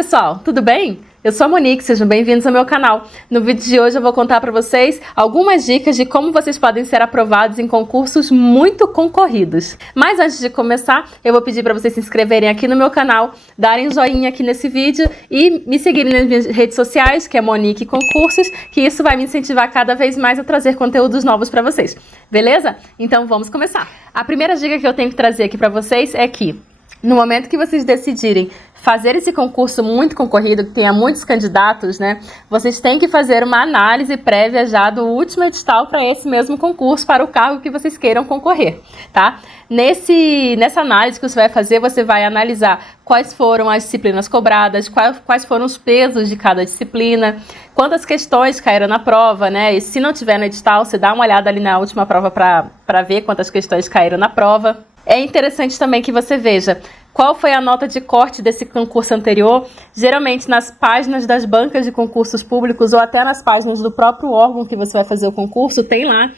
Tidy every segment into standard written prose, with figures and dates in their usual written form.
pessoal, tudo bem? Eu sou a Monique, sejam bem-vindos ao meu canal. No vídeo de hoje eu vou contar para vocês algumas dicas de como vocês podem ser aprovados em concursos muito concorridos. Mas antes de começar, eu vou pedir para vocês se inscreverem aqui no meu canal, darem um joinha aqui nesse vídeo e me seguirem nas minhas redes sociais, que é Monique Concursos, que isso vai me incentivar cada vez mais a trazer conteúdos novos para vocês. Beleza? Então vamos começar. A primeira dica que eu tenho que trazer aqui para vocês é que no momento que vocês decidirem fazer esse concurso muito concorrido, que tenha muitos candidatos, né? Vocês têm que fazer uma análise prévia já do último edital para esse mesmo concurso, para o cargo que vocês queiram concorrer, tá? Nessa análise que você vai fazer, você vai analisar quais foram as disciplinas cobradas, quais foram os pesos de cada disciplina, quantas questões caíram na prova, né? E se não tiver no edital, você dá uma olhada ali na última prova para ver quantas questões caíram na prova. É interessante também que você veja qual foi a nota de corte desse concurso anterior. Geralmente nas páginas das bancas de concursos públicos ou até nas páginas do próprio órgão que você vai fazer o concurso, tem lá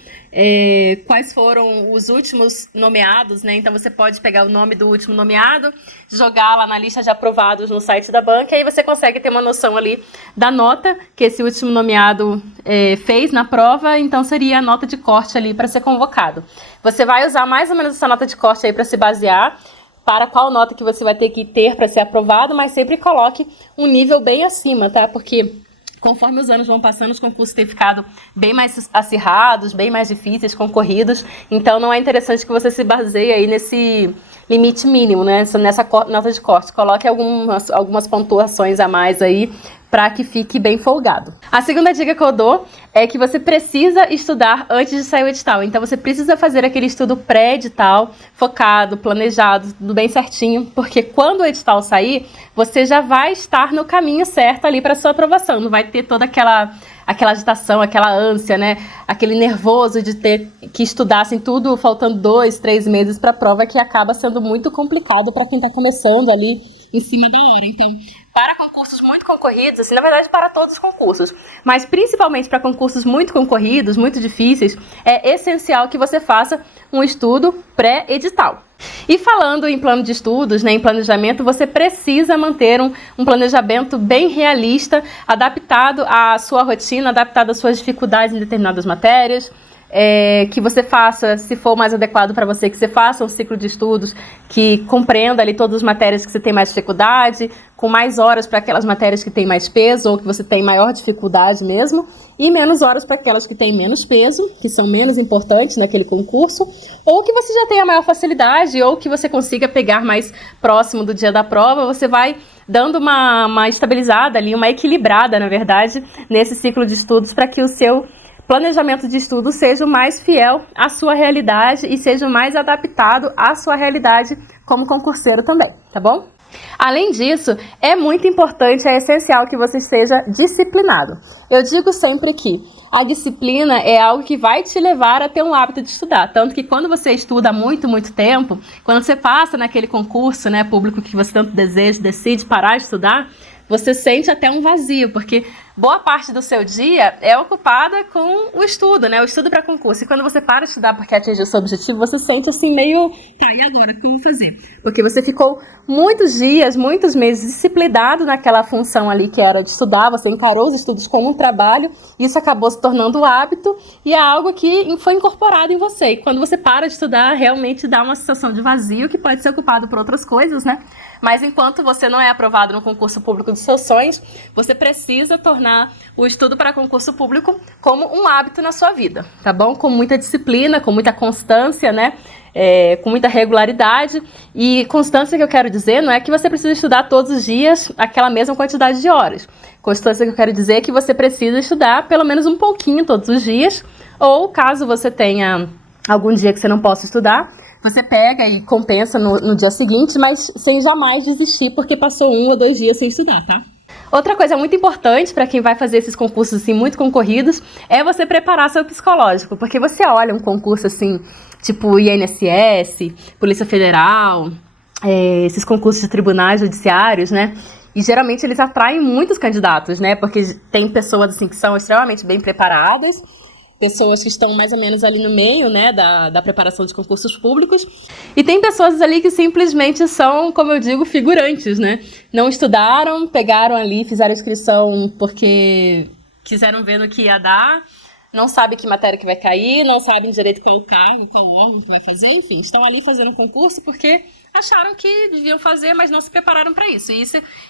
quais foram os últimos nomeados, né? Então você pode pegar o nome do último nomeado, jogar lá na lista de aprovados no site da banca e aí você consegue ter uma noção ali da nota que esse último nomeado fez na prova, então seria a nota de corte ali para ser convocado. Você vai usar mais ou menos essa nota de corte aí para se basear para qual nota que você vai ter que ter para ser aprovado, mas sempre coloque um nível bem acima, tá? Porque conforme os anos vão passando, os concursos têm ficado bem mais acirrados, bem mais difíceis, concorridos, então não é interessante que você se baseie aí nesse limite mínimo, né? Nessa nota de corte. Coloque algumas pontuações a mais aí, para que fique bem folgado. A segunda dica que eu dou é que você precisa estudar antes de sair o edital. Então você precisa fazer aquele estudo pré-edital, focado, planejado, tudo bem certinho, porque quando o edital sair, você já vai estar no caminho certo ali para sua aprovação. Não vai ter toda aquela agitação, aquela ânsia, né? Aquele nervoso de ter que estudar assim tudo faltando 2, 3 meses para a prova, que acaba sendo muito complicado para quem está começando ali em cima da hora. Então, para concursos muito concorridos, assim, na verdade para todos os concursos, mas principalmente para concursos muito concorridos, muito difíceis, é essencial que você faça um estudo pré-edital. E falando em plano de estudos, né, em planejamento, você precisa manter um planejamento bem realista, adaptado à sua rotina, adaptado às suas dificuldades em determinadas matérias, que você faça, se for mais adequado para você, que você faça um ciclo de estudos que compreenda ali todas as matérias que você tem mais dificuldade, com mais horas para aquelas matérias que têm mais peso ou que você tem maior dificuldade mesmo, e menos horas para aquelas que têm menos peso, que são menos importantes naquele concurso, ou que você já tenha maior facilidade, ou que você consiga pegar mais próximo do dia da prova. Você vai dando uma estabilizada ali, uma equilibrada, na verdade, nesse ciclo de estudos para que o seu planejamento de estudo seja o mais fiel à sua realidade e seja o mais adaptado à sua realidade como concurseiro também, tá bom? Além disso, é muito importante, é essencial que você seja disciplinado. Eu digo sempre que a disciplina é algo que vai te levar a ter um hábito de estudar. Tanto que quando você estuda há muito, muito tempo, quando você passa naquele concurso, né, público que você tanto deseja, decide parar de estudar, você sente até um vazio, porque boa parte do seu dia é ocupada com o estudo, né? O estudo para concurso. E quando você para de estudar porque atingiu o seu objetivo, você sente assim meio, tá, e agora? Como fazer? Porque você ficou muitos dias, muitos meses disciplinado naquela função ali que era de estudar, você encarou os estudos como um trabalho, isso acabou se tornando um hábito e é algo que foi incorporado em você. E quando você para de estudar, realmente dá uma sensação de vazio que pode ser ocupado por outras coisas, né? Mas enquanto você não é aprovado no concurso público dos seus sonhos, você precisa tornar o estudo para concurso público como um hábito na sua vida, tá bom? Com muita disciplina, com muita constância, né? Com muita regularidade. E constância que eu quero dizer não é que você precisa estudar todos os dias aquela mesma quantidade de horas. Constância que eu quero dizer é que você precisa estudar pelo menos um pouquinho todos os dias, ou caso você tenha algum dia que você não possa estudar, você pega e compensa no dia seguinte, mas sem jamais desistir porque passou 1 ou 2 dias sem estudar, tá? Outra coisa muito importante para quem vai fazer esses concursos assim muito concorridos é você preparar seu psicológico, porque você olha um concurso assim, tipo INSS, Polícia Federal, esses concursos de tribunais judiciários, né? E geralmente eles atraem muitos candidatos, né? Porque tem pessoas assim que são extremamente bem preparadas, pessoas que estão mais ou menos ali no meio, né, da preparação de concursos públicos. E tem pessoas ali que simplesmente são, como eu digo, figurantes, né? Não estudaram, pegaram ali, fizeram inscrição porque quiseram ver no que ia dar, não sabem que matéria que vai cair, não sabem direito qual o cargo, qual o órgão que vai fazer, enfim, estão ali fazendo um concurso porque acharam que deviam fazer, mas não se prepararam para isso. E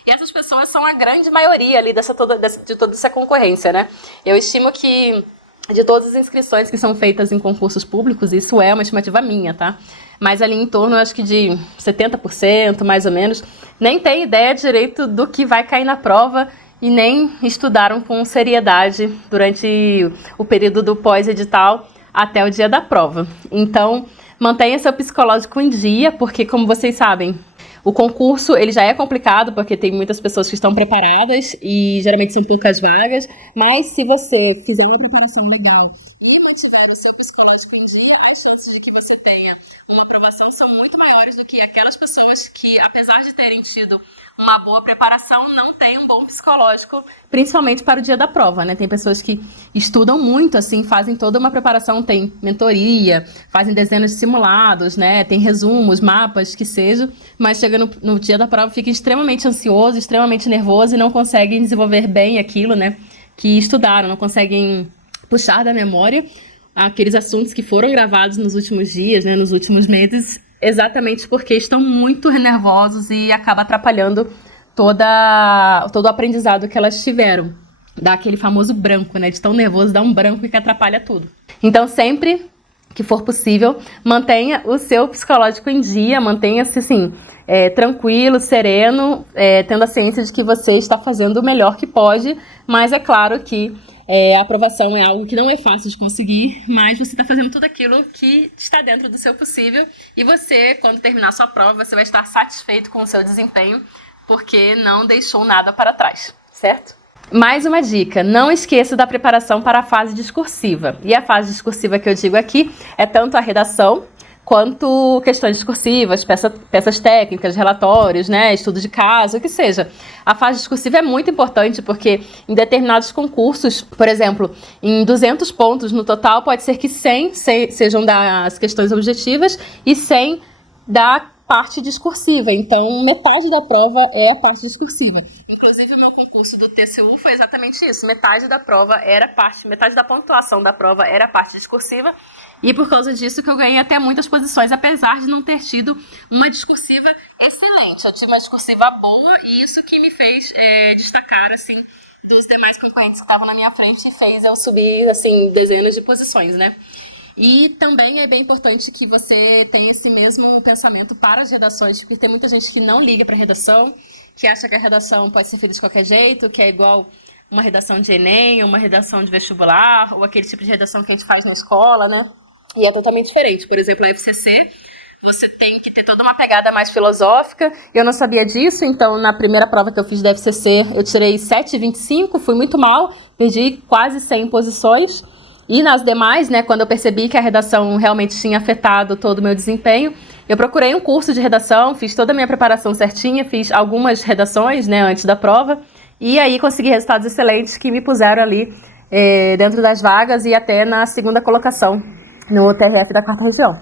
essas pessoas são a grande maioria ali de toda essa concorrência, né? Eu estimo que de todas as inscrições que são feitas em concursos públicos, isso é uma estimativa minha, tá? Mas ali em torno, acho que de 70%, mais ou menos, nem tem ideia direito do que vai cair na prova e nem estudaram com seriedade durante o período do pós-edital até o dia da prova. Então, mantenha seu psicológico em dia, porque, como vocês sabem, o concurso ele já é complicado, porque tem muitas pessoas que estão preparadas e geralmente são poucas vagas, mas se você fizer uma preparação legal e motivar o seu psicológico em dia, as chances de que você tenha uma aprovação são muito maiores do que aquelas pessoas que, apesar de terem tido uma boa preparação, não têm um bom psicológico, principalmente para o dia da prova, né? Tem pessoas que estudam muito, assim, fazem toda uma preparação, tem mentoria, fazem dezenas de simulados, né? Tem resumos, mapas, que seja, mas chega no dia da prova, fica extremamente ansioso, extremamente nervoso e não conseguem desenvolver bem aquilo, né? Que estudaram, não conseguem puxar da memória aqueles assuntos que foram gravados nos últimos dias, né? Nos últimos meses, exatamente porque estão muito nervosos e acaba atrapalhando todo o aprendizado que elas tiveram. Dá aquele famoso branco, né? De tão nervoso, dá um branco que atrapalha tudo. Então, sempre que for possível, mantenha o seu psicológico em dia, mantenha-se, assim, tranquilo, sereno, tendo a ciência de que você está fazendo o melhor que pode, mas é claro que a aprovação é algo que não é fácil de conseguir, mas você está fazendo tudo aquilo que está dentro do seu possível e você, quando terminar sua prova, você vai estar satisfeito com o seu desempenho porque não deixou nada para trás, certo? Mais uma dica, não esqueça da preparação para a fase discursiva. E a fase discursiva que eu digo aqui é tanto a redação quanto questões discursivas, peças técnicas, relatórios, né, estudo de caso, o que seja. A fase discursiva é muito importante porque em determinados concursos, por exemplo, em 200 pontos no total, pode ser que 100 sejam das questões objetivas e 100 da parte discursiva. Então, metade da prova é a parte discursiva. Inclusive, o meu concurso do TCU foi exatamente isso. Metade da prova era metade da pontuação da prova era a parte discursiva. E por causa disso que eu ganhei até muitas posições, apesar de não ter tido uma discursiva excelente. Eu tive uma discursiva boa e isso que me fez destacar, assim, dos demais concorrentes que estavam na minha frente e fez eu subir, assim, dezenas de posições, né? E também é bem importante que você tenha esse mesmo pensamento para as redações, porque tem muita gente que não liga para a redação, que acha que a redação pode ser feita de qualquer jeito, que é igual uma redação de Enem, ou uma redação de vestibular, ou aquele tipo de redação que a gente faz na escola, né? E é totalmente diferente. Por exemplo, a FCC, você tem que ter toda uma pegada mais filosófica. Eu não sabia disso, então na primeira prova que eu fiz da FCC, eu tirei 7,25, fui muito mal, perdi quase 100 posições. E nas demais, né, quando eu percebi que a redação realmente tinha afetado todo o meu desempenho, eu procurei um curso de redação, fiz toda a minha preparação certinha, fiz algumas redações, né, antes da prova, e aí consegui resultados excelentes que me puseram ali dentro das vagas e até na segunda colocação no TRF da 4ª Região.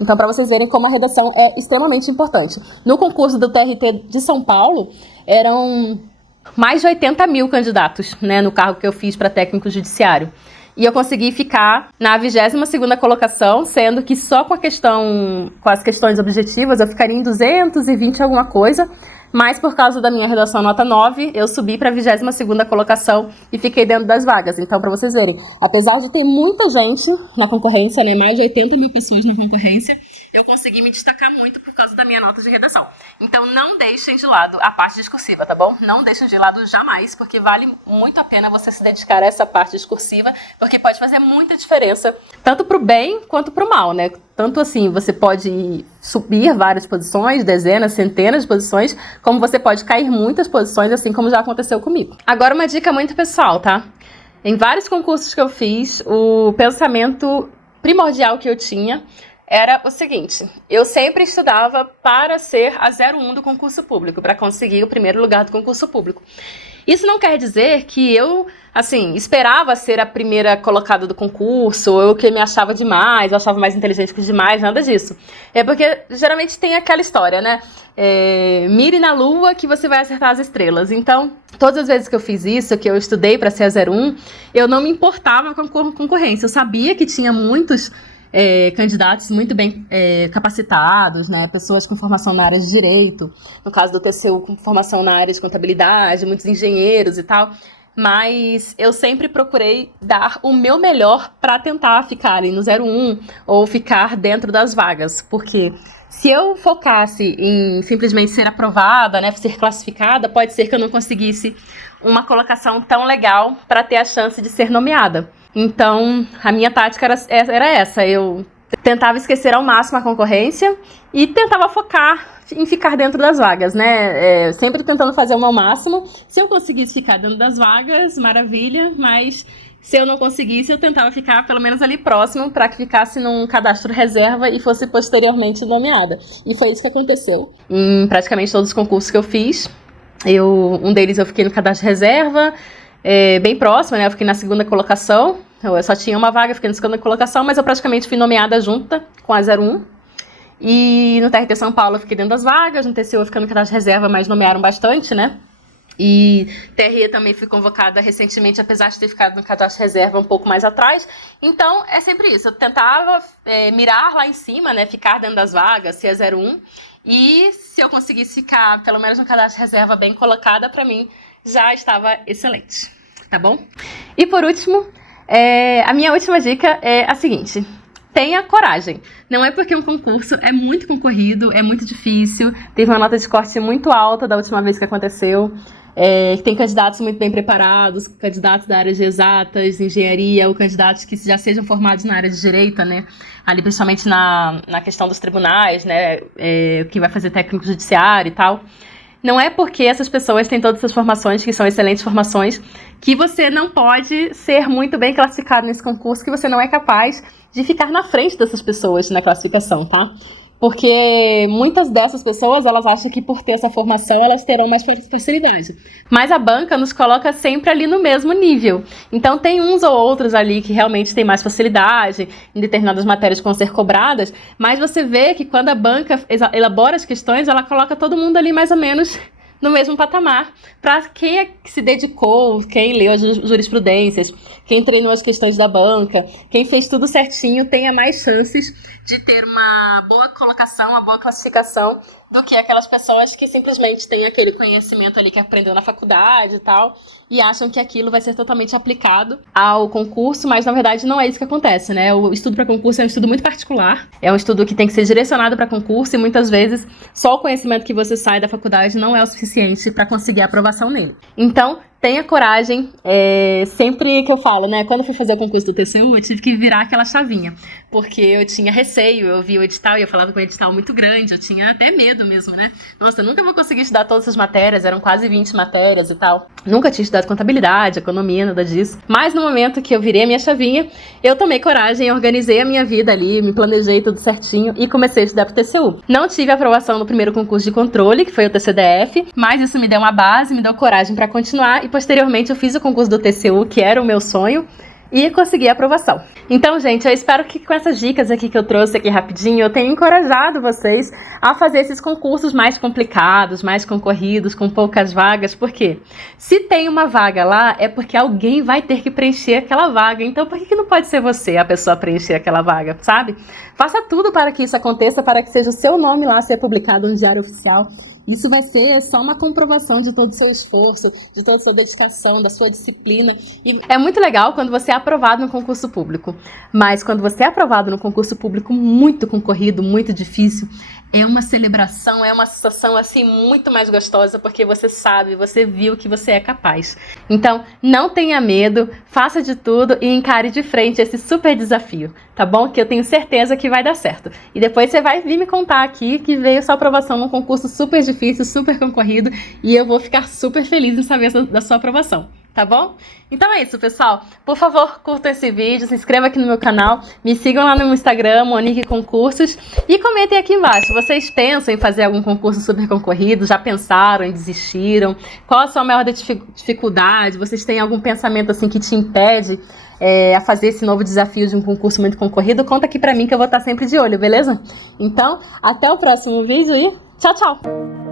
Então, para vocês verem como a redação é extremamente importante. No concurso do TRT de São Paulo, eram mais de 80 mil candidatos, né, no cargo que eu fiz para técnico judiciário. E eu consegui ficar na 22ª colocação, sendo que só com as questões objetivas eu ficaria em 220 alguma coisa, mas por causa da minha redação nota 9, eu subi para a 22ª colocação e fiquei dentro das vagas. Então, para vocês verem, apesar de ter muita gente na concorrência, né, mais de 80 mil pessoas na concorrência, eu consegui me destacar muito por causa da minha nota de redação. Então, não deixem de lado a parte discursiva, tá bom? Não deixem de lado jamais, porque vale muito a pena você se dedicar a essa parte discursiva, porque pode fazer muita diferença, tanto pro bem quanto pro mal, né? Tanto assim, você pode subir várias posições, dezenas, centenas de posições, como você pode cair muitas posições, assim como já aconteceu comigo. Agora, uma dica muito pessoal, tá? Em vários concursos que eu fiz, o pensamento primordial que eu tinha era o seguinte: eu sempre estudava para ser a 01 do concurso público, para conseguir o primeiro lugar do concurso público. Isso não quer dizer que eu, assim, esperava ser a primeira colocada do concurso, ou eu que me achava demais, eu achava mais inteligente que os demais, nada disso. É porque geralmente tem aquela história, né? Mire na lua que você vai acertar as estrelas. Então, todas as vezes que eu fiz isso, que eu estudei para ser a 01, eu não me importava com a concorrência. Eu sabia que tinha muitos candidatos muito bem capacitados, né? Pessoas com formação na área de direito, no caso do TCU com formação na área de contabilidade, muitos engenheiros e tal, mas eu sempre procurei dar o meu melhor para tentar ficar ali no 01 ou ficar dentro das vagas, porque se eu focasse em simplesmente ser aprovada, né, ser classificada, pode ser que eu não conseguisse uma colocação tão legal para ter a chance de ser nomeada. Então, a minha tática era essa. Eu tentava esquecer ao máximo a concorrência e tentava focar em ficar dentro das vagas, né? Sempre tentando fazer o meu máximo. Se eu conseguisse ficar dentro das vagas, maravilha, mas se eu não conseguisse, eu tentava ficar pelo menos ali próximo para que ficasse num cadastro reserva e fosse posteriormente nomeada. E foi isso que aconteceu em praticamente todos os concursos que eu fiz. Um deles eu fiquei no cadastro reserva, bem próximo, né? Eu fiquei na segunda colocação. Eu só tinha uma vaga, fiquei na segunda colocação, mas eu praticamente fui nomeada junta com a 01. E no TRT São Paulo eu fiquei dentro das vagas, no TCU eu fiquei no cadastro reserva, mas nomearam bastante, né? E TRE também fui convocada recentemente, apesar de ter ficado no cadastro reserva um pouco mais atrás. Então, é sempre isso. Eu tentava mirar lá em cima, né? Ficar dentro das vagas, ser a 01. E se eu conseguisse ficar, pelo menos no cadastro reserva bem colocada, para mim já estava excelente, tá bom? E por último, a minha última dica é a seguinte: tenha coragem. Não é porque um concurso é muito concorrido, é muito difícil, teve uma nota de corte muito alta da última vez que aconteceu, tem candidatos muito bem preparados, candidatos da área de exatas, engenharia, ou candidatos que já sejam formados na área de direito, né? Ali principalmente na questão dos tribunais, né? Quem vai fazer técnico judiciário e tal. Não é porque essas pessoas têm todas essas formações, que são excelentes formações, que você não pode ser muito bem classificado nesse concurso, que você não é capaz de ficar na frente dessas pessoas na classificação, tá? Porque muitas dessas pessoas, elas acham que por ter essa formação, elas terão mais facilidade. Mas a banca nos coloca sempre ali no mesmo nível. Então, tem uns ou outros ali que realmente têm mais facilidade em determinadas matérias que vão ser cobradas, mas você vê que quando a banca elabora as questões, ela coloca todo mundo ali mais ou menos no mesmo patamar, para quem é que se dedicou, quem leu as jurisprudências, quem treinou as questões da banca, quem fez tudo certinho, tenha mais chances de ter uma boa colocação, uma boa classificação, do que aquelas pessoas que simplesmente têm aquele conhecimento ali que aprendeu na faculdade e tal, e acham que aquilo vai ser totalmente aplicado ao concurso, mas na verdade não é isso que acontece, né? O estudo para concurso é um estudo muito particular, é um estudo que tem que ser direcionado para concurso, e muitas vezes só o conhecimento que você sai da faculdade não é o suficiente para conseguir a aprovação nele. Então, tenha coragem, sempre que eu falo, né, quando eu fui fazer o concurso do TCU, eu tive que virar aquela chavinha, porque eu tinha receio, eu vi o edital e eu falava com um edital muito grande, eu tinha até medo mesmo, né, nossa, eu nunca vou conseguir estudar todas essas matérias, eram quase 20 matérias e tal, nunca tinha estudado contabilidade, economia, nada disso, mas no momento que eu virei a minha chavinha, eu tomei coragem, organizei a minha vida ali, me planejei tudo certinho e comecei a estudar pro TCU. Não tive aprovação no primeiro concurso de controle, que foi o TCDF, mas isso me deu uma base, me deu coragem para continuar, e posteriormente eu fiz o concurso do TCU, que era o meu sonho, e consegui a aprovação. Então, gente, eu espero que com essas dicas aqui que eu trouxe aqui rapidinho, eu tenha encorajado vocês a fazer esses concursos mais complicados, mais concorridos, com poucas vagas, porque se tem uma vaga lá, é porque alguém vai ter que preencher aquela vaga. Então, por que não pode ser você a pessoa preencher aquela vaga, sabe? Faça tudo para que isso aconteça, para que seja o seu nome lá ser publicado no Diário Oficial. Isso vai ser só uma comprovação de todo o seu esforço, de toda a sua dedicação, da sua disciplina. E é muito legal quando você é aprovado no concurso público, mas quando você é aprovado no concurso público muito concorrido, muito difícil, é uma celebração, é uma sensação assim muito mais gostosa, porque você sabe, você viu que você é capaz. Então, não tenha medo, faça de tudo e encare de frente esse super desafio, tá bom? Que eu tenho certeza que vai dar certo. E depois você vai vir me contar aqui que veio sua aprovação num concurso super difícil, super concorrido, e eu vou ficar super feliz em saber da sua aprovação. tá bom? Então é isso, pessoal. Por favor, curta esse vídeo, se inscreva aqui no meu canal, me sigam lá no meu Instagram, Monique Concursos, e comentem aqui embaixo. Vocês pensam em fazer algum concurso super concorrido? Já pensaram e desistiram? Qual a sua maior dificuldade? Vocês têm algum pensamento assim que te impede a fazer esse novo desafio de um concurso muito concorrido? Conta aqui pra mim que eu vou estar sempre de olho, beleza? Então, até o próximo vídeo e tchau, tchau!